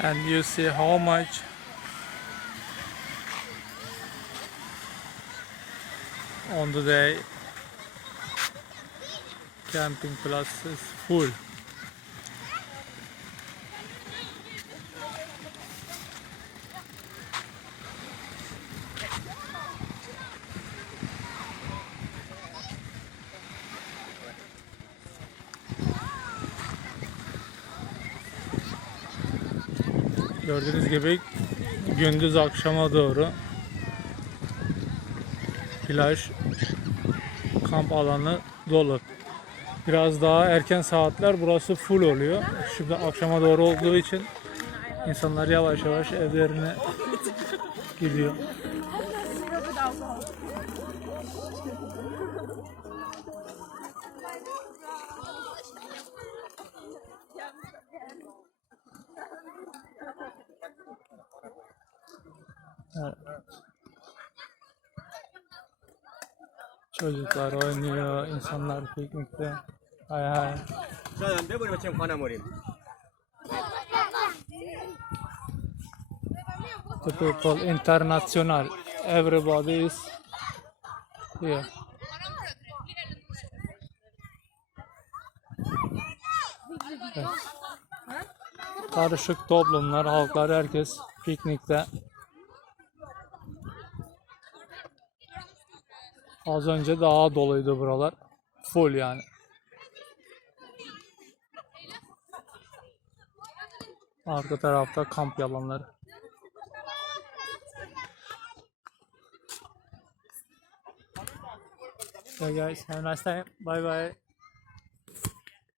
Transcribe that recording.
and you see how much on the day camping plus is full Gördüğünüz gibi gündüz akşama doğru plaj kamp alanı dolu. Biraz daha erken saatler burası full oluyor. Şimdi akşama doğru olduğu için insanlar yavaş yavaş evlerine gidiyor. Çocuklar oynuyor, insanlar piknikte. Hay hay. Zaten de böyle bakayım kanam orayım. The people international. Everybody is here. Evet. Karışık toplumlar, halklar, herkes piknikte. Az önce daha doluydu buralar. Full yani. Arka tarafta kamp alanları. So guys, have a nice time. Bye bye.